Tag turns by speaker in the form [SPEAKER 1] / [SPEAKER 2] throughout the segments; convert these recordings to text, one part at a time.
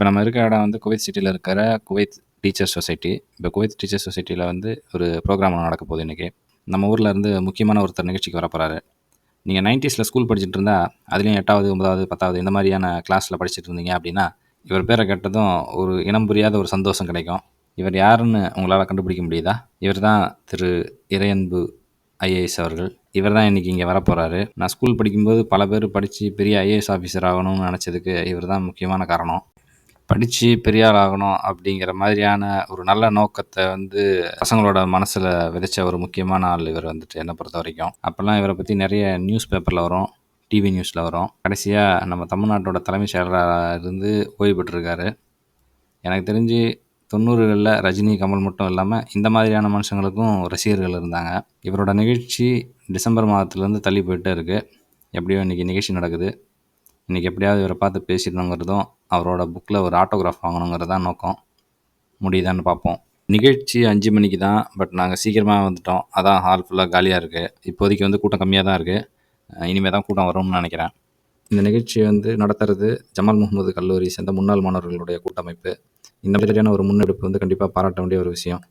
[SPEAKER 1] இப்போ நம்ம இருக்கிற இடம் வந்து குவைத் சிட்டியில் இருக்கிற குவைத் டீச்சர்ஸ் சொசைட்டி இப்போ குவைத் டீச்சர்ஸ் சொசைட்டியில் வந்து ஒரு ப்ரோக்ராம் நடக்க போகுது இன்றைக்கி நம்ம ஊரில் இருந்து முக்கியமான ஒருத்தர் நிகழ்ச்சிக்கு வர போகிறாரு நீங்கள் நைன்ட்டீஸில் ஸ்கூல் படிச்சுட்டு இருந்தால் அதுலேயும் எட்டாவது ஒன்பதாவது பத்தாவது இந்த மாதிரியான கிளாஸில் படிச்சுட்டு இருந்தீங்க அப்படின்னா இவர் பேரை கேட்டதும் ஒரு இனம் புரியாத ஒரு சந்தோஷம் கிடைக்கும். இவர் யாருன்னு உங்களால் கண்டுபிடிக்க முடியுதா? இவர் தான் திரு இறையன்பு ஐஏஎஸ் அவர்கள். இவர் தான் இன்றைக்கி இங்கே வரப்போகிறாரு நான் ஸ்கூல் படிக்கும்போது பல பேர் படித்து பெரிய ஐஏஎஸ் ஆஃபீஸர் ஆகணும்னு நினச்சதுக்கு இவர் தான் முக்கியமான காரணம். படித்து பெரிய ஆள் ஆகணும் அப்படிங்கிற மாதிரியான ஒரு நல்ல நோக்கத்தை வந்து பசங்களோட மனசில் விதைச்ச ஒரு முக்கியமான ஆள் இவர் வந்துட்டு என்னை பொறுத்த வரைக்கும் அப்போல்லாம் இவரை பற்றி நிறைய நியூஸ் பேப்பரில் வரும் டிவி நியூஸில் வரும். கடைசியாக நம்ம தமிழ்நாட்டோட தலைமைச் செயலராக இருந்து ஓய்வு பெற்றிருக்காரு. எனக்கு தெரிஞ்சு தொண்ணூறுகளில் ரஜினி கமல் மட்டும் இல்லாமல் இந்த மாதிரியான மனுஷங்களுக்கும் ரசிகர்கள் இருந்தாங்க. இவரோட நிகழ்ச்சி டிசம்பர் மாதத்துலேருந்து தள்ளி போயிட்டே இருக்குது எப்படியோ இன்றைக்கி நிகழ்ச்சி நடக்குது. இன்றைக்கி எப்படியாவது இவரை பார்த்து பேசிடணுங்கிறதும் அவரோட புக்கில் ஒரு ஆட்டோகிராஃப் வாங்கணுங்கிறது தான் நோக்கம். முடியுதான்னு பார்ப்போம். நிகழ்ச்சி அஞ்சு மணிக்கு தான் பட் நாங்கள் சீக்கிரமாக வந்துட்டோம். அதான் ஹால் ஃபுல்லாக காலியாக இருக்குது இப்போதைக்கு வந்து கூட்டம் கம்மியாக தான் இருக்குது இனிமேல் தான் கூட்டம் வரும்னு நினைக்கிறேன். இந்த நிகழ்ச்சியை வந்து நடத்துறது ஜமால் முகமது கல்லூரி சேர்ந்த முன்னாள் மாணவர்களுடைய கூட்டமைப்பு. இந்த மாதிரியான ஒரு முன்னெடுப்பு வந்து கண்டிப்பாக பாராட்ட வேண்டிய ஒரு விஷயம்.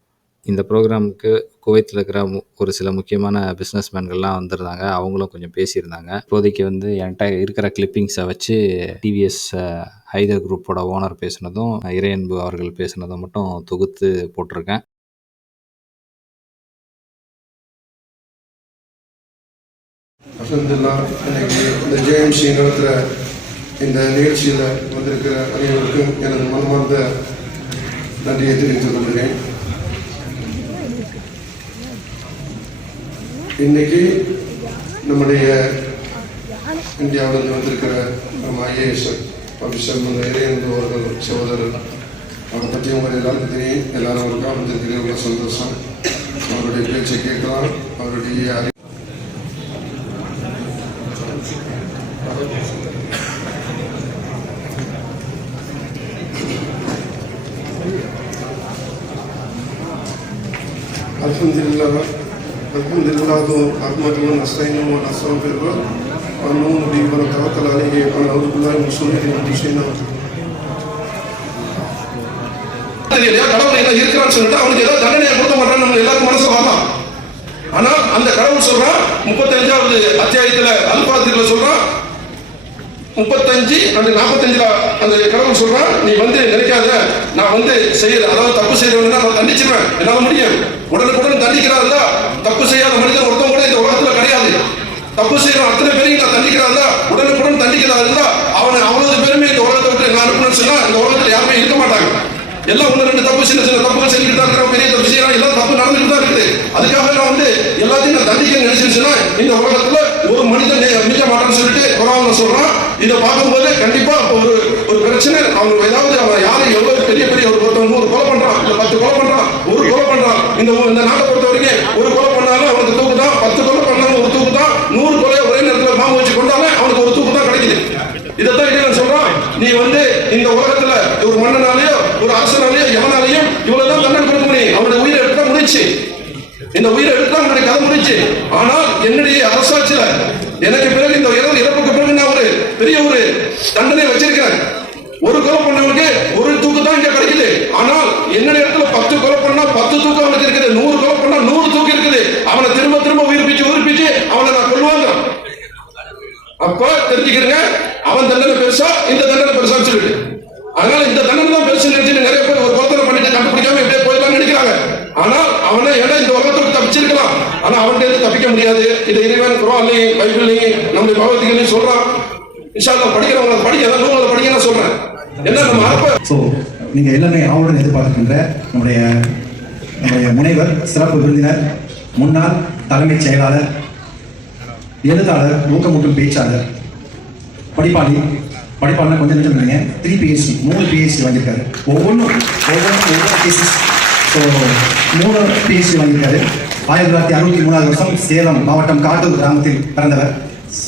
[SPEAKER 1] இந்த ப்ரோக்ராமுக்கு குவைத்தில் இருக்கிற மு- ஒரு சில முக்கியமான பிஸ்னஸ் மேன்கள்லாம் வந்திருந்தாங்க. அவங்களும் கொஞ்சம் பேசியிருந்தாங்க. இப்போதைக்கு வந்து என்கிட்ட இருக்கிற கிளிப்பிங்ஸை வச்சு டிவிஎஸ் ஹைதர் குரூப்போட ஓனர் பேசுனதும் இறையன்பு அவர்கள் பேசுனதும் மட்டும் தொகுத்து போட்டிருக்கேன்.
[SPEAKER 2] இன்னைக்கு இந்த ஜேஎம்சி நடத்துகிற இந்த நிகழ்ச்சியில் வந்திருக்கிற அனைவருக்கும் எனது மனமார்ந்த நன்றியை தெரிவித்துக் கொள்கிறேன். இன்னைக்கு நம்முடைய இந்தியாவில் வந்திருக்கிற நம்ம ஐஏஎஸ் அபிஷன் இறையன்பு அவர்கள் சகோதரர் அவரை பற்றி உங்கள் எல்லாருக்கும் தெரியும். எல்லாரும் அவருக்காக வந்திருக்கிறீங்க சந்தோஷம். அவருடைய பேச்சை கேட்கலாம். அவருடைய அறி அல்ஹம்துலில்லாஹ். الحمد لله نحمده ونستعينه ونستغفره ونؤمن به ونتوكل عليه ونعوذ بالله من شرور انفسنا
[SPEAKER 3] தெரியலையா கடவுள் என்ன இருக்கிறான்னு சொல்லிட்டு அவனுக்கு ஏதோ தண்டனையை கொடுக்க மாட்டான்னு நம்ம எல்லாருக்கும் மனசு வரலாம் ஆனா அந்த கடவுள் சொல்றான் முப்பத்தஞ்சாவது அத்தியாயத்துல அல்பாத்திரில சொல்றான் முப்பத்தஞ்சு அந்த நாற்பத்தஞ்சுல அந்த கடவுள் சொல்றான் நீ வந்து நினைக்காத நான் வந்து செய்யற அதாவது தப்பு செய்யறவன் நான் தண்டிச்சிருவேன் என்னால முடியும் உடனுக்குடன் தண்டிக்கிறாருல தப்பு செய்யாத மனிதன் ஒருத்தம் கூட இந்த உலகத்துல கிடையாது. தப்பு செய்யற அத்தனை பேரையும் நான் தண்டிக்கிறாருல உடனுக்குடன் தண்டிக்கிறாரு இருந்தா அவனை அவ்வளவு பேருமே இந்த உலகத்தை விட்டு நான் அனுப்பணும்னு சொன்னா இந்த உலகத்துல யாருமே இருக்க மாட்டாங்க. எல்லாம் ஒன்று ரெண்டு தப்பு சின்ன சின்ன தப்பு செஞ்சுட்டு தான் இருக்கிற பெரிய தப்பு செய்யலாம் எல்லாம் தப்பு நடந்துட்டு தான் இருக்குது. அதுக்காக நான் வந்து எல்லாத்தையும் நான் தண்டிக்க நினைச்சிருச்சுன்னா இந்த உலகத்துல ஒரு மனிதன் நெ- மிஞ்ச சொல்லிட்டு குரான் சொல்றான். இதை பார்க்கும்போது கண்டிப்பா ஒரு ஒரு பிரச்சனை. அவங்க ஏதாவது அவன் யாரும் எவ்வளவு பெரிய பெரிய ஒரு ஒருத்தவங்க ஒரு கொலை பண்றான் இல்ல பத்து கொலை பண்றான் இந்த இந்த நாட்டை பொறுத்த வரைக்கும் ஒரு கொலை பண்ணாலும் அவனுக்கு தூக்கு தான் பத்து கொலை பண்ணாலும் ஒரு தூக்கு தான் நூறு கொலையை ஒரே நேரத்தில் பாம்பு வச்சு கொண்டாலும் அவனுக்கு ஒரு தூக்கு தான் கிடைக்குது. இதைத்தான் இறைவன் சொல்றான். நீ வந்து இந்த உலகத்துல ஒரு மன்னனாலேயோ ஒரு அரசனாலேயோ எவனாலேயும் இவ்வளவுதான் தண்டனை கொடுக்க முடியும். அவனுடைய உயிரை எடுத்தா முடிச்சு இந்த உயிரை எடுத்தா அவனுடைய கதை முடிச்சு ஆனால் என்னுடைய அரசாட்சியில எனக்கு பிறகு இந்த இறப்புக்கு பிறகு நான் ஒரு பெரிய ஒரு தண்டனை வச்சிருக்கிறேன். ஒரு கொலை பண்ணவனுக்கு ஒரு தூக்கு தான் இங்க கிடைக்குது. ஆனால் என்ன இடத்துல பத்து கொலை பண்ணா பத்து தூக்கு அவனுக்கு இருக்குது. நூறு கொலை பண்ணா நூறு தூக்கு இருக்குது. அவனை திரும்ப திரும்ப உயிர்ப்பிச்சு உயிர்ப்பிச்சு அவனை நான் கொள்வாங்க அப்ப தெரிஞ்சுக்கிறங்க அவன் தண்டனை பெருசா இந்த தண்டனை பெருசா சொல்லிட்டு. அதனால இந்த தண்டனை தான் பெருசு நினைச்சு நிறைய பேர் ஒரு கொத்தனை பண்ணிட்டு கண்டுபிடிக்காம இப்படியே போயிடலாம் நினைக்கிறாங்க. ஆனால் அவனை ஏன்னா இந்த உலகத்தோடு தப்பிச்சிருக்கலாம்? ஆனா அவன்கிட்ட இருந்து தப்பிக்க முடியாது. இதை இறைவன் குரான்லையும் பைபிள்லையும் நம்முடைய பகவத்கீதையும் சொல்றான். இன்ஷால்லா அல்லாஹ் படிக்கிறவங்க படிக்க ஏதாவது நூல்களை படிக்க நான் சொல்றேன். என்ன நம்ம அறப்ப
[SPEAKER 4] ஸோ நீங்கள் எல்லாமே ஆவலுடன் எதிர்பார்க்கின்ற நம்முடைய நம்முடைய முனைவர் சிறப்பு விருந்தினர் முன்னாள் தலைமைச் செயலாளர் எழுத்தாளர் ஊக்கமூட்டும் பேச்சாளர் படிப்பாளி படிப்பாளர் கொஞ்சம் நிமிஷம் இல்லைங்க. த்ரீ பிஎஸ்சி மூணு பிஎஸ்சி வாங்கியிருக்காரு. ஒவ்வொன்றும் ஒவ்வொன்றும் ஒவ்வொரு கேசஸ் ஸோ மூணு பிஎஸ்சி வாங்கியிருக்காரு. ஆயிரத்தி தொள்ளாயிரத்தி அறுபத்தி மூணாவது வருஷம் சேலம் மாவட்டம் காட்டூர் கிராமத்தில் பிறந்தவர்.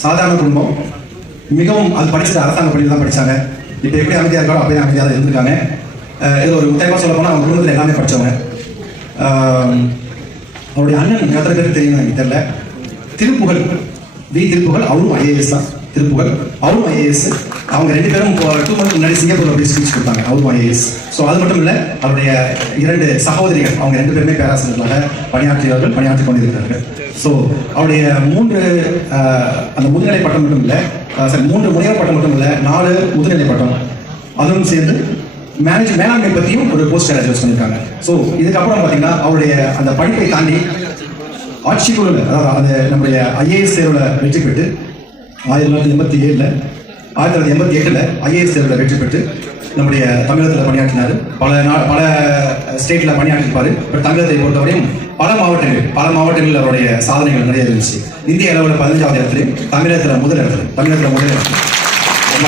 [SPEAKER 4] சாதாரண குடும்பம். மிகவும் அது படிச்சது அரசாங்க பள்ளியில் தான் படிச்சாங்க. இப்போ எப்படி அமைதியாக இருக்காரோ அப்படியே அமைதியாக தான் இருந்திருக்காங்க. இது ஒரு முக்கியமாக சொல்ல போனால் அவங்க குடும்பத்தில் எல்லாமே படித்தவங்க அவருடைய அண்ணன் எத்தனை பேர் தெரியும் எனக்கு தெரியல. திருப்புகழ் வி திருப்புகழ் அவரும் ஐஏஎஸ் தான். திருப்புகழ் அவரும் ஐஏஎஸ் அவங்க ரெண்டு பேரும் டூ மந்த் முன்னாடி சிங்கப்பூர்ல போய் ஸ்பீச் கொடுத்தாங்க அவரும் ஐஏஎஸ் ஸோ அது மட்டும் இல்லை அவருடைய இரண்டு சகோதரிகள் அவங்க ரெண்டு பேருமே பேராசிரியர்களாக பணியாற்றியவர்கள் பணியாற்றி கொண்டிருக்கிறார்கள். ஸோ அவருடைய மூன்று அந்த முதுநிலை பட்டம் மட்டும் இல்லை சாரி மூன்று முனைவர் பட்டம் மட்டும் இல்லை நாலு முதுநிலை பட்டம். அதுவும் சேர்ந்து மேனேஜ் மேலாண்மை பற்றியும் ஒரு போஸ்ட் கிராஜுவேட் பண்ணியிருக்காங்க ஸோ இதுக்கப்புறம் பார்த்தீங்கன்னா அவருடைய அந்த படிப்பை தாண்டி ஆட்சி குழுவில் அதாவது அந்த நம்முடைய ஐஏஎஸ் தேர்வில் வெற்றி பெற்று ஆயிரத்தி தொள்ளாயிரத்தி எண்பத்தி ஏழில் ஆயிரத்தி தொள்ளாயிரத்தி எண்பத்தி எட்டில் ஐஏஎஸ் தேர்வில் வெற்றி பெற்று நம்முடைய தமிழகத்தில் பணியாற்றினார். பல நா பல ஸ்டேட்டில் பணியாற்றிருப்பார். பட் தமிழகத்தை பொறுத்தவரையும் பல மாவட்டங்கள் பல மாவட்டங்களில் அவருடைய சாதனைகள் நிறைய இருந்துச்சு. இந்திய அளவில் பதினஞ்சாவது இடத்துலையும் தமிழகத்தில் முதல் இடத்துல தமிழகத்தில் முதல் இடத்துல ரொம்ப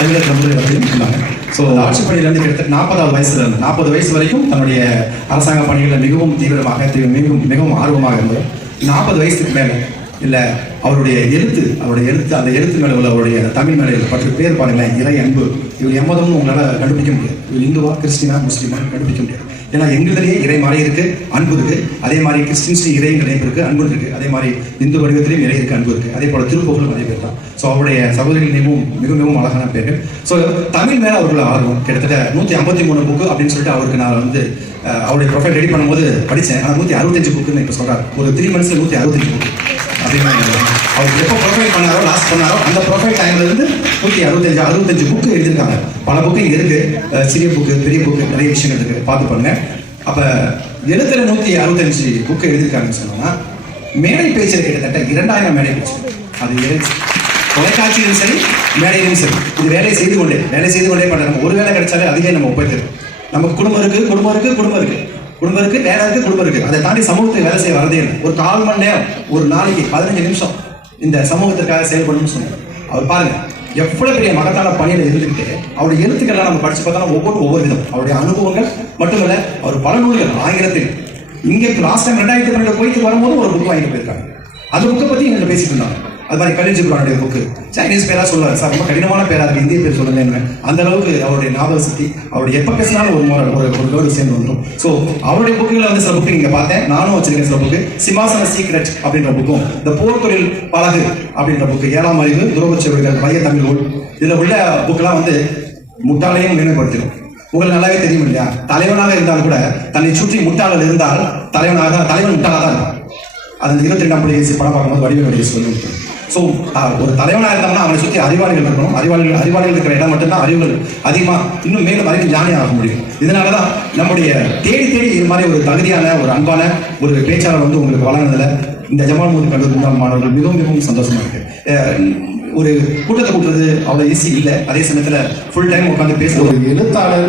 [SPEAKER 4] தமிழகத்தில் முதல் இடத்துலையும் இருந்தாங்க ஸோ ஆட்சி பணியிலேருந்து கிட்டத்தட்ட நாற்பதாவது வயசுல இருந்து நாற்பது வயசு வரைக்கும் தன்னுடைய அரசாங்க பணிகளில் மிகவும் தீவிரமாக மிகவும் மிகவும் ஆர்வமாக இருந்தது. நாற்பது வயசுக்கு மேலே இல்லை அவருடைய எழுத்து அவருடைய எழுத்து அந்த எழுத்து மேலே உள்ள அவருடைய தமிழ் மேலே பற்றி பேர் பாருங்களேன் இறை அன்பு இவர் எம்மதமும் உங்களால் கண்டுபிடிக்க முடியாது. இவர் இந்துவா கிறிஸ்டினா முஸ்லீமா கண்டுபிடிக்க முடியாது. ஏன்னா எங்களிலேயே இறை மறை இருக்கு அன்பு இருக்கு. அதே மாதிரி கிறிஸ்டின்ஸ் இறை நினைப்பு இருக்கு அன்பு இருக்கு. அதே மாதிரி இந்து வடிவத்திலையும் இறை இருக்கு அன்பு இருக்கு. அதே போல திருப்பூர்களும் அதே பேர் தான். ஸோ அவருடைய சகோதரிகள் மிகவும் மிக மிகவும் அழகான பேர்கள். ஸோ தமிழ் மேல அவர்கள் ஆர்வம் கிட்டத்தட்ட நூற்றி ஐம்பத்தி மூணு புக்கு அப்படின்னு சொல்லிட்டு அவருக்கு நான் வந்து அவருடைய ப்ரொஃபைல் ரெடி பண்ணும்போது படித்தேன் ஆனால் நூற்றி அறுபத்தஞ்சு புக்குன்னு இப்போ சொல்கிறார் ஒரு த்ரீ மந்த்ஸில் நூற்றி அறுபத்தஞ்சு புக்கு அப்படின்னு அவர் எப்போ ப்ரொஃபைல் பண்ணாரோ லாஸ்ட் பண்ணாரோ அந்த ப்ரொஃபைல் டைம்ல இருந்து நூற்றி அறுபத்தஞ்சு அறுபத்தஞ்சு புக்கு எழுதியிருக்காங்க. பல புக்கு இங்கே இருக்கு. சிறிய புக்கு பெரிய புக்கு நிறைய விஷயங்கள் இருக்கு. பார்த்து பண்ணுங்க அப்போ எழுத்துல நூற்றி அறுபத்தஞ்சு புக்கு எழுதியிருக்காங்கன்னு சொன்னோம்னா மேடை பேச்சில் கிட்டத்தட்ட இரண்டாயிரம் மேடை பேச்சு. அது எழுச்சி தொலைக்காட்சியிலும் சரி மேடையிலும் சரி. இது வேலை செய்து கொண்டே வேலை செய்து கொண்டே பண்ண ஒரு வேலை கிடைச்சாலே அதுவே நம்ம ஒப்பைத்தரும் நமக்கு குடும்பம் இருக்கு குடும்பம் இருக்கு குடும்பம் இருக்குது குடும்பம் இருக்கு வேலை இருக்கு குடும்பம் இருக்கு. அதை தாண்டி சமூகத்துக்கு வேலை செய்ய வரதே இல்லை. ஒரு கால் மணி நேரம் ஒரு நாளைக்கு பதினஞ்சு நிமிஷம் இந்த சமூகத்திற்காக செயல்படணும்னு சொன்னார். அவர் பாருங்க எவ்வளவு பெரிய மகத்தான பணியில இருந்துக்கிட்டு அவருடைய எழுத்துக்கள்லாம் நம்ம படிச்சு பார்த்தா ஒவ்வொரு ஒவ்வொரு விதம். அவருடைய அனுபவங்கள் மட்டுமல்ல அவர் பல நூல்கள் ஆயிரத்தில். இங்கே லாஸ்ட் டைம் ரெண்டாயிரத்தி பன்னெண்டு போயிட்டு வரும்போது ஒரு புக் வாங்கிட்டு போயிருக்காங்க அந்த புக்கை பத்தி எங்கிட்ட பேசிட்டு இருந்தாங்க. அது மாதிரி கலிஜ் குரானுடைய புக்கு சைனீஸ் பேரா சொல்லுவார் சார் ரொம்ப கடினமான பேரா இருக்கு. இந்திய பேர் சொல்லுங்க அந்த அளவுக்கு அவருடைய ஞாபக சக்தி அவருடைய எப்போ பேசினாலும் ஒரு முறை ஒரு ஒரு வேர்டு சேர்ந்து வந்துடும். ஸோ அவருடைய புக்குகளை வந்து சில புக்கு நீங்கள் பார்த்தேன். நானும் வச்சிருக்கேன் சில புக்கு சிம்மாசன சீக்ரெட் அப்படின்ற புக்கும் இந்த போர்த்தொழில் பழகு அப்படின்ற புக்கு ஏழாம் அறிவு துரோகச்சுவடுகள் மைய தமிழ் நூல் இதுல உள்ள புக்கெல்லாம் வந்து முட்டாளையும் நினைவுபடுத்திடும் உங்களுக்கு நல்லாவே தெரியும் இல்லையா? தலைவனாக இருந்தாலும் கூட தன்னை சுற்றி முட்டாளர் இருந்தால் தலைவனாக தலைவன் முட்டாளாக தான் அது இருபத்தி ரெண்டாம் படி படம் பார்க்கும்போது வடிவேலுடைய சொல்லி ஸோ ஒரு தலைவனாக இருந்தாங்கன்னா அவனை சுற்றி அறிவாளிகள் இருக்கணும். அறிவாளிகள் அறிவாளிகள் இருக்கிற இடம் மட்டும்தான் அறிவுகள் அதிகமாக இன்னும் மேலும் அறிவு ஞானி ஆக முடியும். இதனால தான் நம்முடைய தேடி தேடி இது மாதிரி ஒரு தகுதியான ஒரு அன்பான ஒரு பேச்சாளர் வந்து உங்களுக்கு வழங்கினதில் இந்த ஜமால் மூதி கல்லூரி மாணவர்கள் மிகவும் மிகவும் சந்தோஷமாக இருக்கு. ஒரு கூட்டத்தை கூட்டுறது அவ்வளோ ஈஸி இல்லை. அதே சமயத்தில் ஃபுல் டைம் உட்காந்து பேசுகிற
[SPEAKER 5] ஒரு எழுத்தாளர்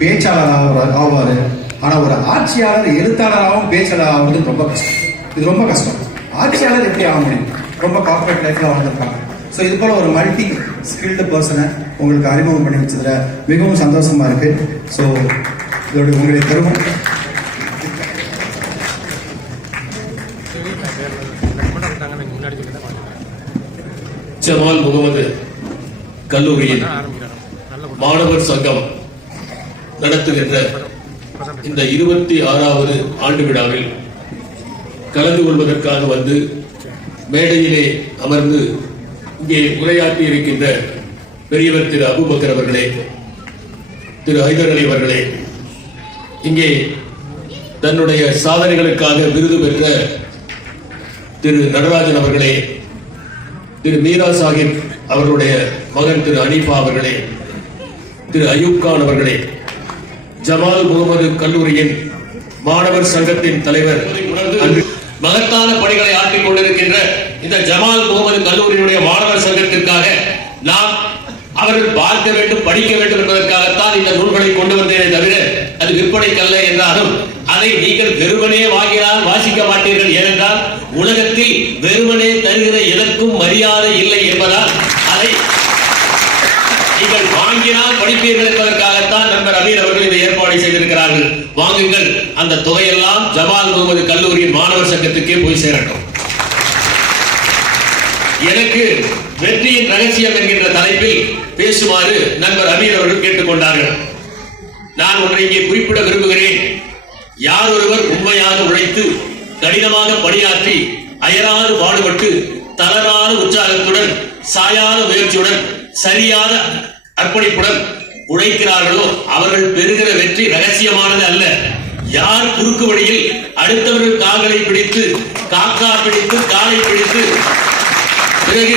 [SPEAKER 5] பேச்சாளர் ஆவார் ஆவார். ஆனால் ஒரு ஆட்சியாளர் எழுத்தாளராகவும் பேச்சாளர் ஆகிறது ரொம்ப கஷ்டம். இது ரொம்ப கஷ்டம். ஆட்சியாளர் எப்படி ஆக முடியும் ரொம்ப கார்பரேட் லைஃப்ல வாழ்ந்துருக்காங்க ஸோ இது போல ஒரு மல்டி ஸ்கில்டு பர்சனை உங்களுக்கு அறிமுகம் பண்ணி வச்சதுல மிகவும் சந்தோஷமா இருக்கு. ஸோ இதோட உங்களுடைய பெருமை
[SPEAKER 6] ஜமால் முகமது கல்லூரியின் மாணவர் சங்கம் நடத்துகின்ற இந்த இருபத்தி ஆறாவது ஆண்டு விழாவில் கலந்து கொள்வதற்காக வந்து மேடையிலே அமர்ந்து இங்கே உரையாற்றி இருக்கின்ற பெரியவர் திரு அபுபக்கர் அவர்களே திரு ஹைதர் அலி அவர்களே இங்கே தன்னுடைய சாதனைகளுக்காக விருது பெற்ற திரு நடராஜன் அவர்களே திரு மீரா சாஹிப் அவர்களுடைய மகன் திரு அனீஃபா அவர்களே திரு அயூப் கான் அவர்களே ஜமால் முகமது கல்லூரியின் மாணவர் சங்கத்தின் தலைவர் அன்று மகத்தான பணிகளை ஆற்றிக் கொண்டிருக்கின்ற இந்த ஜமால் முகமது கல்லூரியினுடைய மாணவர் சங்கத்திற்காக நாம் அவர்கள் பார்க்க வேண்டும் படிக்க வேண்டும் என்பதற்காகத்தான் இந்த நூல்களை கொண்டு வந்தேனே தவிர அது விற்பனைக்கல்ல என்றாலும் அதை நீங்கள் வெறுமனே வாங்கினால் வாசிக்க மாட்டீர்கள். ஏனென்றால் உலகத்தில் வெறுமனே தருகிற எதற்கும் மரியாதை இல்லை என்பதால் வாங்கினால் படிப்பீர்கள் என்பதற்காகத்தான் நண்பர் அமீர் அவர்கள் இதை ஏற்பாடு செய்திருக்கிறார்கள். வாங்குங்கள். அந்த தொகையெல்லாம் ஜமால் முகமது கல்லூரியின் மாணவர் சங்கத்துக்கே போய் சேரட்டும். எனக்கு வெற்றியின் ரகசியம் என்கின்ற தலைப்பில் பேசுமாறு நண்பர் அமீர் அவர்கள் கேட்டுக்கொண்டார்கள். நான் ஒன்றை இங்கே குறிப்பிட விரும்புகிறேன். யார் ஒருவர் உண்மையாக உழைத்து கடினமாக பணியாற்றி அயராது பாடுபட்டு தளராத உற்சாகத்துடன் சாயாத முயற்சியுடன் சரியான அர்ப்பணிப்புடன் உழைக்கிறார்களோ அவர்கள் பெறுகிற வெற்றி ரகசியமானது அல்ல. யார் குறுக்கு வழியில் அடுத்தவர்கள் கால்களை பிடித்து காக்கா பிடித்து காலை பிடித்து பிறகு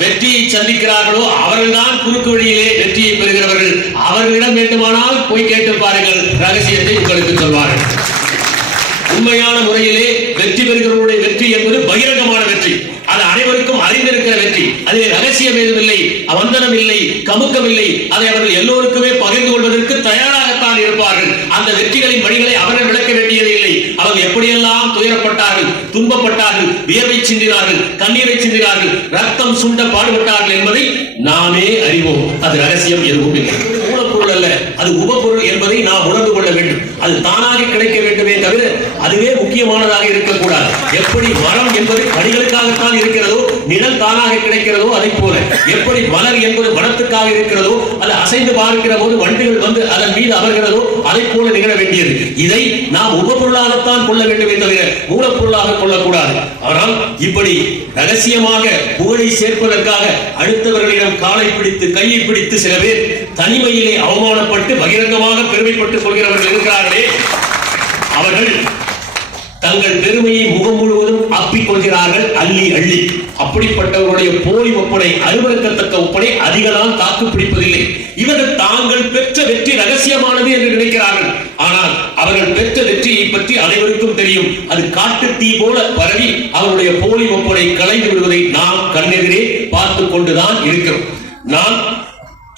[SPEAKER 6] வெற்றியை சந்திக்கிறார்களோ அவர்கள்தான் குறுக்கு வழியிலே வெற்றியை பெறுகிறவர்கள். அவர்களிடம் வேண்டுமானால் போய் கேட்டு பாருங்கள். ரகசியத்தை உங்களுக்கு சொல்வார்கள். உண்மையான முறையிலே வெற்றி பெறுகிறவருடைய வெற்றி என்பது பகிரங்க அனைவருக்கும் அறிந்திருக்கிற வெற்றி. அதில் ரகசியம் ஏதுமில்லை வந்தனம் இல்லை கமுக்கம் இல்லை அதை அவர்கள் எல்லோருக்குமே பகிர்ந்து கொள்வதற்கு தயாராகத்தான் இருப்பார்கள். அந்த வெற்றிகளின் வழிகளை அவர்கள் விளக்க வேண்டியது இல்லை. அவர்கள் எப்படியெல்லாம் துயரப்பட்டார்கள் துன்பப்பட்டார்கள் வியர்வை சிந்தினார்கள் கண்ணீரை சிந்தினார்கள் ரத்தம் சுண்ட பாடுபட்டார்கள் என்பதை நாமே அறிவோம். அது ரகசியம் எதுவும் இல்லை. அல்ல. அது உபப்பொருள் என்பதை நாம் உணர்ந்து கொள்ள வேண்டும். அது தானாக கிடைக்க வேண்டுமே தவிர அதுவே முக்கியமானதாக இருக்கக்கூடாது. எப்படி மரம் என்பது பணிகளுக்காகத்தான் இருக்கிறதோ நிழல் தானாக கிடைக்கிறதோ அதை போல. எப்படி மலர் என்பது மனத்துக்காக இருக்கிறதோ அது அசைந்து பார்க்கிற போது வண்டுகள் வந்து அதன் மீது அமர்கிறதோ அதை போல நிகழ வேண்டியது. இதை நாம் உபப்பொருளாகத்தான் கொள்ள வேண்டுமே தவிர மூலப்பொருளாக கொள்ளக்கூடாது. ஆனால் இப்படி ரகசியமாக புகழை சேர்ப்பதற்காக அடுத்தவர்களிடம் காலை பிடித்து கையை பிடித்து சில பேர் தனிமையிலே அவமானப்பட்டு பகிரங்கமாக பெருமைப்பட்டு சொல்கிறவர்கள் இருக்கிறார்களே. அவர்கள் தங்கள் பெருமையை முகம் முழுவதும் அப்பிக் கொள்கிறார்கள் அள்ளி அள்ளி. அப்படிப்பட்டவர்களுடைய போலி ஒப்பனை அலுவலகத்தக்க ஒப்பனை அதிகலாம் தாக்கு பிடிப்பதில்லை. இவர்கள் தாங்கள் பெற்ற வெற்றி ரகசியமானது என்று நினைக்கிறார்கள் ஆனால் அவர்கள் பெற்ற வெற்றியை பற்றி அனைவருக்கும் தெரியும். அது காட்டு தீ போல பரவி அவருடைய போலி ஒப்பனை கலைந்து விடுவதை நாம் கண்ணெதிரே பார்த்து கொண்டுதான் இருக்கிறோம். நான்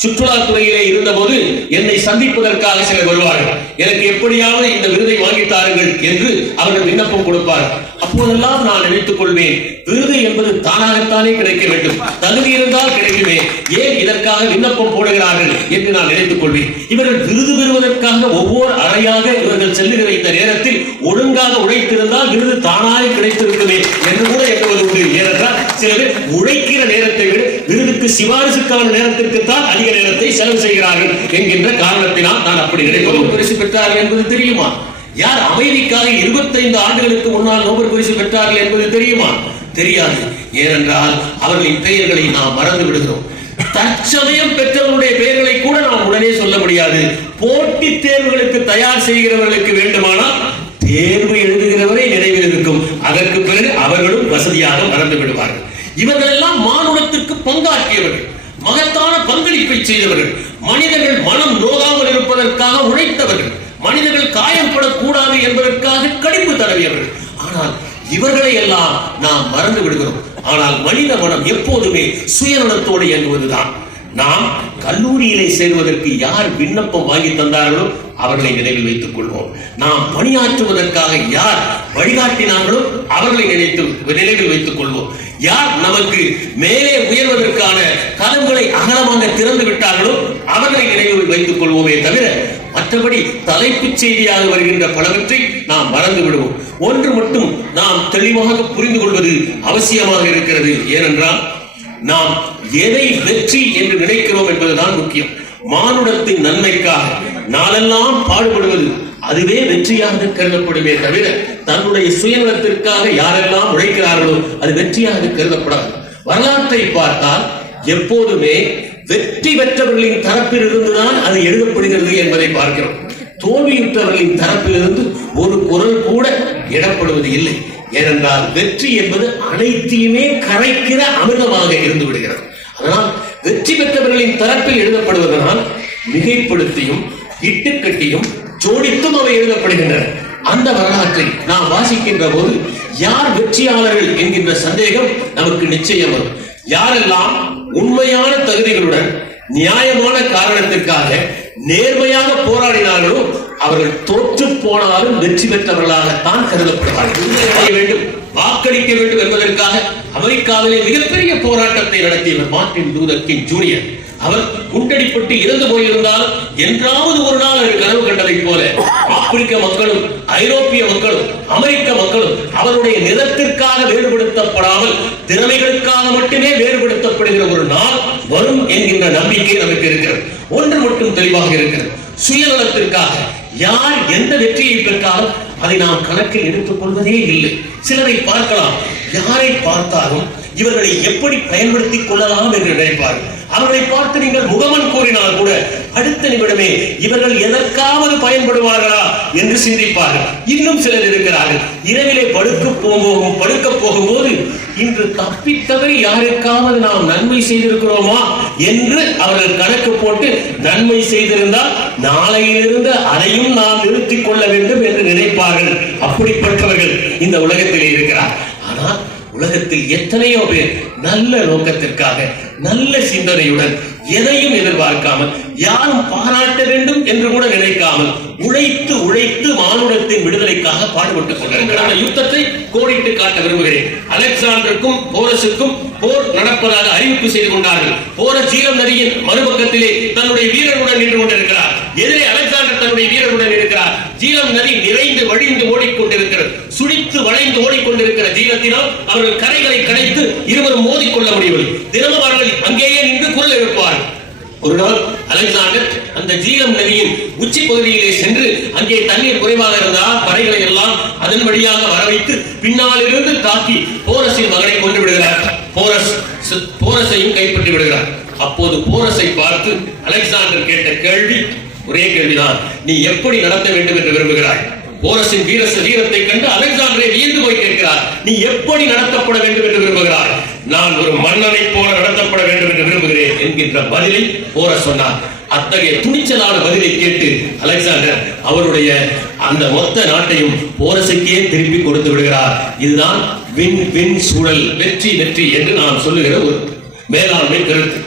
[SPEAKER 6] சுற்றுலாத்துறையிலே இருந்தபோது என்னை சந்திப்பதற்காக சிலர் வருவார்கள். எனக்கு எப்படியாவது இந்த விருதை வாங்கி தாருங்கள் என்று அவர்கள் விண்ணப்பம் கொடுப்பார். அப்போதெல்லாம் நான் நினைத்துக் கொள்வேன் விருது என்பது தானாகத்தானே கிடைக்க வேண்டும். தகுதி இருந்தால் கிடைக்குமே ஏன் இதற்காக விண்ணப்பம் போடுகிறார்கள் என்று நான் நினைத்துக் கொள்வேன். இவர்கள் விருது பெறுவதற்காக ஒவ்வொரு அறையாக இவர்கள் செல்லுகிற இந்த நேரத்தில் ஒழுங்காக உழைத்திருந்தால் விருது தானாக கிடைத்திருக்குமே என்று கூட எண்ணுவது உண்டு. ஏனென்றால் சில பேர் உழைக்கிற நேரத்தை விட விருதுக்கு சிபாரிசுக்கான நேரத்திற்கு தான் அதிக நேரத்தை செலவு செய்கிறார்கள் என்கின்ற காரணத்தினால் நான் அப்படி நினைப்பது பெற்றார்கள் என்பது தெரியுமா? யார் அமைதிக்காக இருபத்தைந்து ஆண்டுகளுக்கு முன்னால் நோபல் பரிசு பெற்றார்கள் என்பது தெரியுமா? தெரியாது. ஏனென்றால் அவர்களின் பெயர்களை நாம் மறந்து விடுகிறோம். தற்சமயம் பெற்றவர்களுடைய பெயர்களை கூட நாம் உடனே சொல்ல முடியாது. போட்டி தேர்வுகளுக்கு தயார் செய்கிறவர்களுக்கு வேண்டுமானால் தேர்வு எழுதுகிறவரை நினைவில் இருக்கும். அதற்கு பிறகு அவர்களும் வசதியாக மறந்து விடுவார்கள். இவர்கள் எல்லாம் மானுடத்திற்கு பங்காற்றியவர்கள். மகத்தான பங்களிப்பை செய்தவர்கள். மனிதர்கள் மனம் நோகாமல் இருப்பதற்காக உழைத்தவர்கள் மனிதர்கள் காயப்படக்கூடாது என்பதற்காக கடிப்பு தடவியவர்கள். ஆனால் இவர்களை எல்லாம் நாம் மறந்து விடுகிறோம். ஆனால் மனித மனம் எப்போதுமே சுயநலத்தோடு இயங்குவதுதான். நாம் கல்லூரியிலே சேர்வதற்கு யார் விண்ணப்பம் வாங்கி தந்தார்களோ அவர்களை நினைவில் வைத்துக் கொள்வோம். நாம் பணியாற்றுவதற்காக யார் வழிகாட்டினார்களோ அவர்களை நினைத்து நினைவில் வைத்துக் கொள்வோம். யார் நமக்கு மேலே உயர்வதற்கான கதவுகளை அகலமாக திறந்து விட்டார்களோ அவர்களை நினைவில் வைத்துக் கொள்வோமே தவிர மற்றபடி தலைப்புச் செய்தியாக வருகின்ற பலவற்றை நாம் மறந்து விடுவோம். ஒன்று மட்டும் நாம் தெளிவாக புரிந்து கொள்வது அவசியமாக இருக்கிறது. ஏனென்றால் நாம் எதை வெற்றி என்று நினைக்கிறோம் என்பதுதான் முக்கியம். மானுடத்தின் நன்மைக்காக நாளெல்லாம் பாடுபடுவது அதுவே வெற்றியாக கருதப்படுமே தவிர தன்னுடைய சுயநலத்திற்காக யாரெல்லாம் உழைக்கிறார்களோ அது வெற்றியாக கருதப்படாது. வரலாற்றை பார்த்தால் எப்போதுமே வெற்றி பெற்றவர்களின் தரப்பில் இருந்துதான் அது எழுதப்படுகிறது என்பதை பார்க்கிறோம். தோல்வியுற்றவர்களின் தரப்பிலிருந்து ஒரு குரல் கூட இடப்படுவது இல்லை. ஏனென்றால் வெற்றி என்பது அனைத்தையுமே கரைக்கிற அமிர்தமாக இருந்து விடுகிறது. அதனால் வெற்றி பெற்றவர்களின் தரப்பில் எழுதப்படுவதனால் மிகைப்படுத்தியும் இட்டுக்கட்டியும் ஜோடித்தும் அவை எழுதப்படுகின்றன. அந்த வரலாற்றை நாம் வாசிக்கின்ற போது யார் வெற்றியாளர்கள் என்கின்ற சந்தேகம் நமக்கு நிச்சயம் வரும். யாரெல்லாம் உண்மையான தகுதிகளுடன் நியாயமான காரணத்திற்காக நேர்மையாக போராடினார்களோ அவர்கள் தோற்று போனாலும் வெற்றி பெற்றவர்களாகத்தான் கருதப்படுவார்கள். வேண்டும் வாக்களிக்க வேண்டும் என்பதற்காக அமெரிக்காவிலே மிகப்பெரிய போராட்டத்தை நடத்தியவர் மார்ட்டின் லூதர் கிங் ஜூனியர். அவர் குண்டடிப்பட்டு இறந்து போயிருந்தால் என்றாவது ஒரு நாள் அவர் கனவு கண்டதைப் போல ஆப்பிரிக்க மக்களும் ஐரோப்பிய மக்களும் அமெரிக்க மக்களும் அவருடைய நிறத்திற்காக வேறுபடுத்தப்படாமல் திறமைகளுக்காக மட்டுமே வேறுபடுத்தப்படுகிற ஒரு நாள் வரும் என்கின்ற நம்பிக்கை நமக்கு இருக்கிறது. ஒன்று மட்டும் தெளிவாக இருக்கிறது. சுயநலத்திற்காக யார் எந்த வெற்றியை பெற்றாலும் அதை நாம் கணக்கில் எடுத்துக் கொள்வதே இல்லை. சிலரை பார்க்கலாம். யாரை பார்த்தாலும் இவர்களை எப்படி பயன்படுத்திக் கொள்ளலாம் என்று நினைப்பார்கள். அவர்களை பார்த்து நீங்கள் முகமன் கூறினால் கூட அடுத்த நிமிடமே இவர்கள் எதற்காவது பயன்படுவார்களா என்று சிந்திப்பார்கள். இன்னும் சிலர் இருக்கிறார்கள். இரவிலே படுக்க போகும் படுக்க போகும்போது இன்று தப்பித்தவரை யாருக்காவது நாம் நன்மை செய்திருக்கிறோமா என்று அவர்கள் கணக்கு போட்டு நன்மை செய்திருந்தால் நாளையிலிருந்து அதையும் நாம் நிறுத்திக் கொள்ள வேண்டும் என்று நினைப்பார்கள். அப்படிப்பட்டவர்கள் இந்த உலகத்திலே இருக்கிறார். ஆனால் உலகத்தில் எத்தனையோ பேர் நல்ல நோக்கத்திற்காக நல்ல சிந்தனையுடன் எதையும் எதிர்பார்க்காமல் யாரும் பாராட்ட வேண்டும் என்று கூட நினைக்காமல் உழைத்து உழைத்து மானுடத்தின் விடுதலைக்காக பாடுபட்டுக் கொண்டிருக்கிறார். யுத்தத்தை கோடிட்டு காட்ட விரும்புகிறேன். அலெக்சாண்டருக்கும் போரஸுக்கும் போர் நடப்பதாக அறிவிப்பு செய்து கொண்டார்கள். போர ஜீரம் நதியின் மறுபக்கத்திலே தன்னுடைய வீரருடன் நின்று கொண்டிருக்கிறார். எதிரே அலெக்சாண்டர் தன்னுடைய வீரருடன் இருக்கிறார். ஜீரம் நதி நிறைந்து வழிந்து ஓடிக்கொண்டிருக்கிறது. சுழித்து வளைந்து ஓடிக்கொண்டிருக்கிறது. ஜீரத்தினால் அவர்கள் கரைகளை கடைத்து இருவரும் மோதிக்கொள்ள முடியவில்லை தினமும் அவர்கள் அங்கேயே நின்று குரல் எழுப்பார்கள் ஒரு நாள் அலெக்சாண்டர் அந்த ஜீலம் நதியின் உச்சி பகுதியிலே சென்று அங்கே தண்ணீர் குறைவாக இருந்தால் படைகளை எல்லாம் அதன் வழியாக வர வைத்து பின்னாலிருந்து தாக்கி போரஸின் மகனை கொண்டு விடுகிறார். போரஸ் போரஸையும் கைப்பற்றி விடுகிறார். அப்போது போரஸை பார்த்து அலெக்சாண்டர் கேட்ட கேள்வி ஒரே கேள்விதான் நீ எப்படி நடத்த வேண்டும் என்று விரும்புகிறாய்? போரசின் வீரச வீரத்தை கண்டு அலெக்சாண்டரை வியந்து போய் கேட்கிறார் நீ எப்படி நடத்தப்பட வேண்டும் என்று விரும்புகிறாய்? நான் ஒரு மன்னனை போல நடத்தப்பட வேண்டும் என்று விரும்புகிறேன் என்கின்ற பதிலை போர சொன்னார். அத்தகைய துணிச்சலான பதிலை கேட்டு அலெக்சாண்டர் அவருடைய அந்த மொத்த நாட்டையும் போரசுக்கே திருப்பி கொடுத்து விடுகிறார். இதுதான் வின் வின் சூழல் வெற்றி வெற்றி என்று நான் சொல்லுகிற ஒரு மேலாண்மை கருத்து.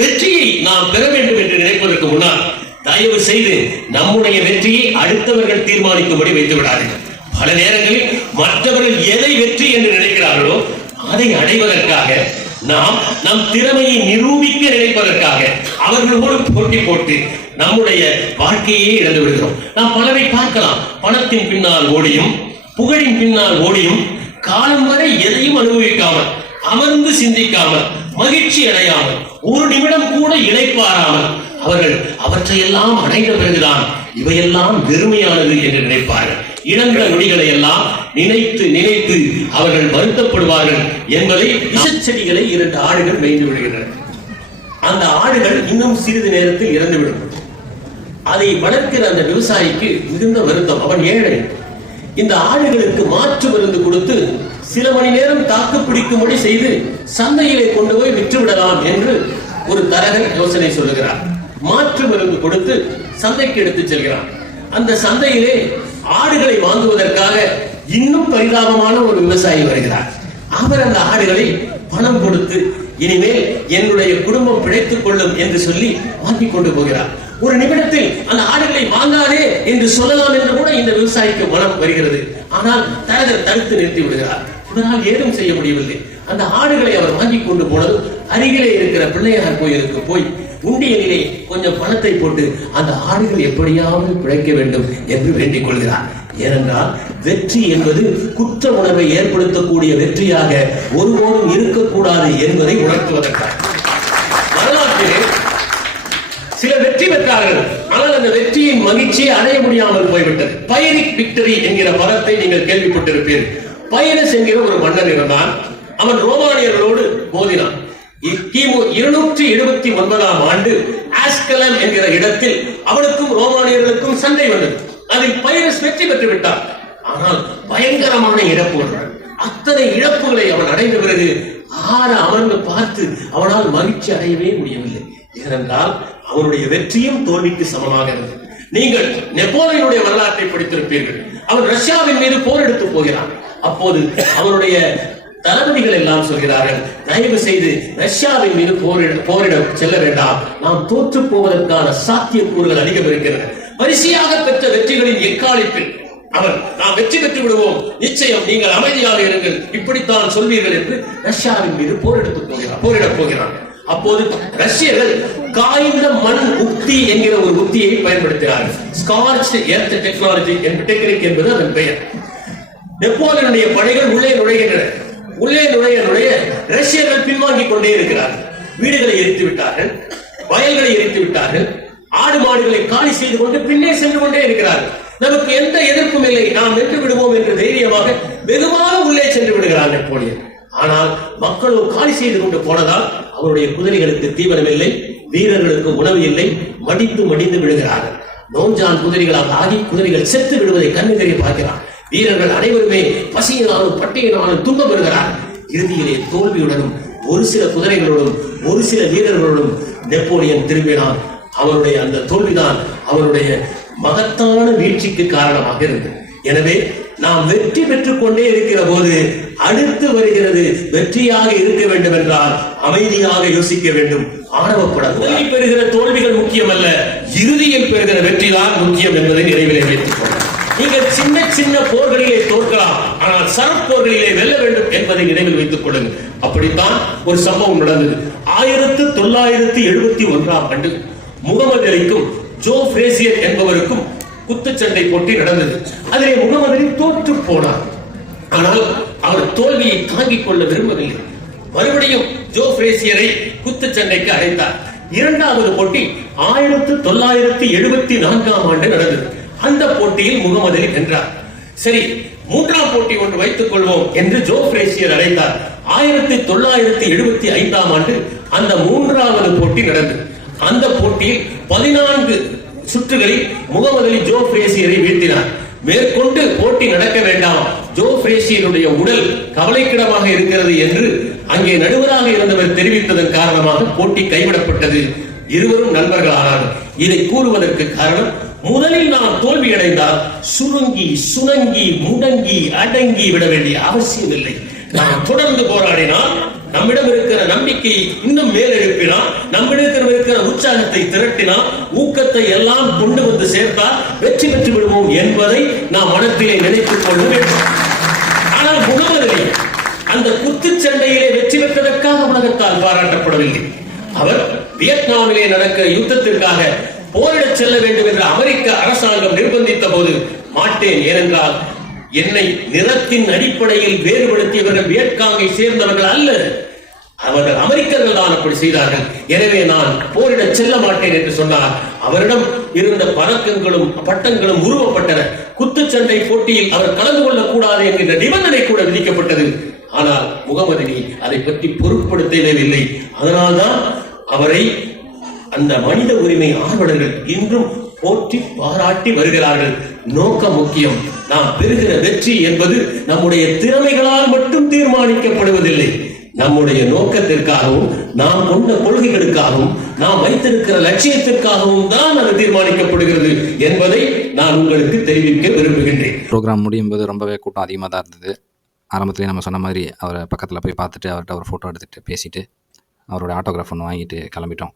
[SPEAKER 6] வெற்றியை நாம் பெற வேண்டும் என்று நினைப்பதற்கு முன்னால் தயவு செய்து நம்முடைய வெற்றியை அடுத்தவர்கள் தீர்மானிக்கும்படி வைத்து விடாதீர்கள். பல நேரங்களில் மற்றவர்கள் எதை வெற்றி என்று நினைக்கிறார்களோ அதை அடைவதற்காக நாம் நம் திறமையை நிரூபிக்க நினைப்பதற்காக அவர்களோடு போட்டி போட்டு நம்முடைய வாழ்க்கையே இழந்து விடுகிறோம். நாம் பலரை பார்க்கலாம். பணத்தின் பின்னால் ஓடியும் புகழின் பின்னால் ஓடியும் காலம் வரை எதையும் அனுபவிக்காமல் அமர்ந்து சிந்திக்காமல் மகிழ்ச்சி அடையாமல் ஒரு நிமிடம் கூட இழைப்பாராமல் அவர்கள் அவற்றையெல்லாம் அடைந்த பிறகுதான் இவையெல்லாம் வெறுமையானது என்று நினைப்பார்கள். இழந்த நொடிகளை எல்லாம் நினைத்து நினைத்து அவர்கள் வருத்தப்படுவார்கள் என்பதை விஷச்செடிகளை இரண்டு ஆடுகள் மேய்ந்து விடுகின்றன. அந்த ஆடுகள் இன்னும் சிறிது நேரத்தில் இறந்துவிடும். அதை வளர்க்கிற அந்த விவசாயிக்கு மிகுந்த வருத்தம். அவன் ஏழை. இந்த ஆடுகளுக்கு மாற்று மருந்து கொடுத்து சில மணி நேரம் தாக்கு பிடிக்கும்படி செய்து சந்தையிலே கொண்டு போய் விற்று விடலாம் என்று ஒரு தரகர் யோசனை சொல்லுகிறார். மாற்று மருந்து கொடுத்து சந்தைக்கு எடுத்து செல்கிறான். அந்த சந்தையிலே ஆடுகளை வாங்குவதற்காக இன்னும் பரிதாபமான ஒரு விவசாயி வருகிறார். அவர் அந்த ஆடுகளை பணம் கொடுத்து இனிமேல் என்னுடைய குடும்பம் பிழைத்துக் கொள்ளும் என்று சொல்லி வாங்கி கொண்டு போகிறார். ஒரு நிமிடத்தில் அந்த ஆடுகளை வாங்காதே என்று சொல்லலாம் என்று கூட இந்த விவசாயிக்கு மனம் வருகிறது. ஆனால் தரகர் தடுத்து நிறுத்தி விடுகிறார். இவரால் ஏதும் செய்ய முடியவில்லை. அந்த ஆடுகளை அவர் வாங்கி கொண்டு போனதும் அருகிலே இருக்கிற பிள்ளையார் கோயிலுக்கு போய் உண்டியலிலே கொஞ்சம் பணத்தை போட்டு அந்த ஆடுகள் எப்படியாவது பிழைக்க வேண்டும் என்று வேண்டிக் கொள்கிறார். ஏனென்றால் வெற்றி என்பது குற்ற உணர்வை ஏற்படுத்தக்கூடிய வெற்றியாக ஒருபோதும் இருக்கக்கூடாது என்பதை உணர்த்துவதற்காக. வரலாற்றிலே சில வெற்றி பெற்றார்கள். ஆனால் அந்த வெற்றியின் மகிழ்ச்சியை அடைய முடியாமல் போய்விட்டது. பைரிக் விக்டரி என்கிற பதத்தை நீங்கள் கேள்விப்பட்டிருப்பீர்கள். பைரஸ் என்கிற ஒரு மன்னர் இருந்தான். அவன் ரோமானியர்களோடு மோதினான். கிமு இருநூற்றி எழுபத்தி ஒன்பதாம் ஆண்டு ஆஸ்கலம் என்கிற இடத்தில் அவனுக்கும் ரோமானியர்களுக்கும் சண்டை வந்தது. அதில் பைரஸ் வெற்றி பெற்று விட்டார் ஆனால் பயங்கரமான இழப்புகள். அத்தனை இழப்புகளை அவன் அடைந்த பிறகு ஆற அமர்ந்து பார்த்து அவனால் மகிழ்ச்சி அடையவே முடியவில்லை. ஏனென்றால் அவனுடைய வெற்றியும் தோல்விக்கு சமமாக இருந்தது. நீங்கள் நெப்போலியனுடைய வரலாற்றை படித்திருப்பீர்கள். அவன் ரஷ்யாவின் மீது போர் எடுத்து போகிறான். அப்போது அவனுடைய தளபதிகள் எல்லாம் சொல்கிறார்கள் தயவு செய்து ரஷ்யாவின் மீது போரிட போரிட செல்ல வேண்டாம். நாம் தோற்று போவதற்கான சாத்தியக்கூறுகள் அதிகம் இருக்கின்றன வரிசையாக பெற்ற வெற்றிகளின் எக்காலிப்பில் அவர் நாம் வெற்றி பெற்று விடுவோம். நிச்சயம் நீங்கள் அமைதியாக இருங்கள். இப்படித்தான் சொல்வீர்கள் என்று ரஷ்யாவின் மீது போரெடுத்து போகிறார் போரிடப் போகிறான். அப்போது ரஷ்யர்கள் காய்ந்த மண் உக்தி என்கிற ஒரு உத்தியை பயன்படுத்தினார்கள். ஸ்கார்ச் எர்த் டெக்னாலஜி டெக்னிக் என்பது அதன் பெயர். நெப்போலியனுடைய படைகள் உள்ளே நுழைகின்றன. உள்ளே நுழைய நுழைய ரஷ்யர்கள் பின்வாங்கிக் கொண்டே இருக்கிறார்கள். வீடுகளை எரித்து விட்டார்கள். வயல்களை எரித்து விட்டார்கள். ஆடு மாடுகளை காலி செய்து கொண்டு பின்னே சென்று கொண்டே இருக்கிறார்கள். நமக்கு எந்த எதிர்ப்பும் இல்லை. நாம் நின்று விடுவோம் என்று தைரியமாக வெகுவாக உள்ளே சென்று விடுகிறார் நெப்போலியன். ஆனால் மக்களோ காலி செய்து கொண்டு போனதால் அவருடைய குதிரைகளுக்கு தீவனம் இல்லை வீரர்களுக்கு உணவு இல்லை மடித்து மடிந்து விழுகிறார்கள் நோஞ்சான் குதிரைகளாக ஆகி குதிரைகள் செத்து விடுவதை கண்ணுகரை பார்க்கிறார் வீரர்கள் அனைவருமே பசியினாலும் பட்டியினாலும் துன்பம் பெறுகிறார் இறுதியிலே தோல்வியுடனும் ஒரு சில குதிரைகளோடும் ஒரு சில வீரர்களோடும் நெப்போலியன் திரும்பினான். அவருடைய அந்த தோல்விதான் அவருடைய மகத்தான வீழ்ச்சிக்கு காரணமாக இருந்தது. எனவே நாம் வெற்றி பெற்றுக் கொண்டே இருக்கிற போது அடுத்து வருகிறது வெற்றியாக இருக்க வேண்டும் என்றால் அமைதியாக யோசிக்க வேண்டும். ஆணவப்பட பெறுகிற தோல்விகள் முக்கியமல்ல. இறுதியில் பெறுகிற வெற்றிதான் முக்கியம் என்பதை நிறைவிலே வைத்துக் நீங்கள் சின்ன சின்ன போர்களிலே தோற்கலாம். ஆனால் சரப்போர்களிலே வெல்ல வேண்டும் என்பதை நினைவில் வைத்துக் கொள்ளுங்கள். அப்படித்தான் ஒரு சம்பவம் நடந்தது. ஆயிரத்து தொள்ளாயிரத்து எழுபத்தி ஒன்றாம் ஆண்டு முகமது அலிக்கும் ஜோ பிரேசியர் என்பவருக்கும் குத்துச்சண்டை போட்டி நடந்தது. அதிலே முகமது அலி தோற்று போனார். ஆனால் அவர் தோல்வியை தாங்கிக் கொள்ள விரும்பவில்லை. மறுபடியும் ஜோ பிரேசியரை குத்துச்சண்டைக்கு அழைத்தார். இரண்டாவது போட்டி ஆயிரத்து தொள்ளாயிரத்து எழுபத்தி நான்காம் ஆண்டு நடந்தது. அந்த போட்டியில் முகமது அலி வென்றார். சரி மூன்றாம் போட்டி ஒன்று வைத்துக் கொள்வோம் என்று ஜோ பிரேசியர் அழைத்தார். ஆயிரத்தி தொள்ளாயிரத்தி எழுபத்தி ஐந்தாம் ஆண்டு அந்த மூன்றாவது போட்டி நடந்தது. அந்த போட்டியில் பதினான்கு சுற்றுகளில் முகமது அலி ஜோ பிரேசியரை வீழ்த்தினார். மேற்கொண்டு போட்டி நடக்க வேண்டாம். ஜோ பிரேசியருடைய உடல் கவலைக்கிடமாக இருக்கிறது என்று அங்கே நடுவராக இருந்தவர் தெரிவித்ததன் காரணமாக போட்டி கைவிடப்பட்டது. இருவரும் நண்பர்கள் ஆனார் இதை கூறுவதற்கு காரணம் முதலில் நாம் தோல்வி அடைந்தால் சுருங்கி சுணங்கி முடங்கி அடங்கி விட வேண்டிய அவசியம் இல்லை நாம் தொடர்ந்து போராடினால் நம்மிடம் இருக்கிற நம்பிக்கையை இன்னும் மேலெழுப்பினால் நம்மிடம் இருக்கிற உற்சாகத்தை திரட்டினால் ஊக்கத்தை எல்லாம் கொண்டு வந்து சேர்த்தால் வெற்றி பெற்று விடுவோம் என்பதை நாம் மனத்திலே நினைத்துக் கொள்ள வேண்டும். ஆனால் முகமது அந்த அந்த குத்துச்சண்டையிலே வெற்றி பெற்றதற்காக உலகத்தால் பாராட்டப்படவில்லை. அவர் வியட்நாமிலே நடக்க யுத்தத்திற்காக போரிடச் செல்ல வேண்டும் என்று அமெரிக்க அரசாங்கம் நிர்பந்தித்த போது மாட்டேன் ஏனென்றால் என்னை நிறத்தின் அடிப்படையில் வேறுபடுத்தியவர்கள் வியட்காங்கை சேர்ந்தவர்கள் அல்ல. அவர்கள் அமெரிக்கர்கள் தான் அப்படி செய்தார்கள். எனவே நான் போரிட செல்ல மாட்டேன் என்று சொன்னார் அவரிடம் இருந்த பதக்கங்களும் பட்டங்களும் உருவப்பட்டன. குத்துச்சண்டை போட்டியில் அவர் கலந்து கொள்ளக்கூடாது என்கிற என்கின்ற நிபந்தனை கூட விதிக்கப்பட்டது. ஆனால் முகமது அலி அதை பற்றி பொருட்படுத்தவே இல்லை. அதனால்தான் அவரை அந்த மனித உரிமை ஆர்வலர்கள் இன்றும் போற்றி பாராட்டி வருகிறார்கள். நோக்கம் முக்கியம். நாம் பெறுகிற வெற்றி என்பது நம்முடைய திறமைகளால் மட்டும் தீர்மானிக்கப்படுவதில்லை. நம்முடைய நோக்கத்திற்காகவும் நாம் கொண்ட கொள்கைகளுக்காகவும் நாம் வைத்திருக்கிற லட்சியத்திற்காகவும் தான் அது தீர்மானிக்கப்படுகிறது என்பதை நான் உங்களுக்கு தெரிவிக்க விரும்புகின்றேன்.
[SPEAKER 1] ப்ரோக்ராம் முடியும் போது ரொம்பவே கூட்டம் அதிகமாக தான் இருந்தது. ஆரம்பத்துலேயே நம்ம சொன்ன மாதிரி அவரை பக்கத்தில் போய் பார்த்துட்டு அவர்கிட்ட ஒரு ஃபோட்டோ எடுத்துகிட்டு பேசிட்டு அவரோட ஆட்டோகிராஃப் ஒன்று வாங்கிட்டு கிளம்பிட்டோம்.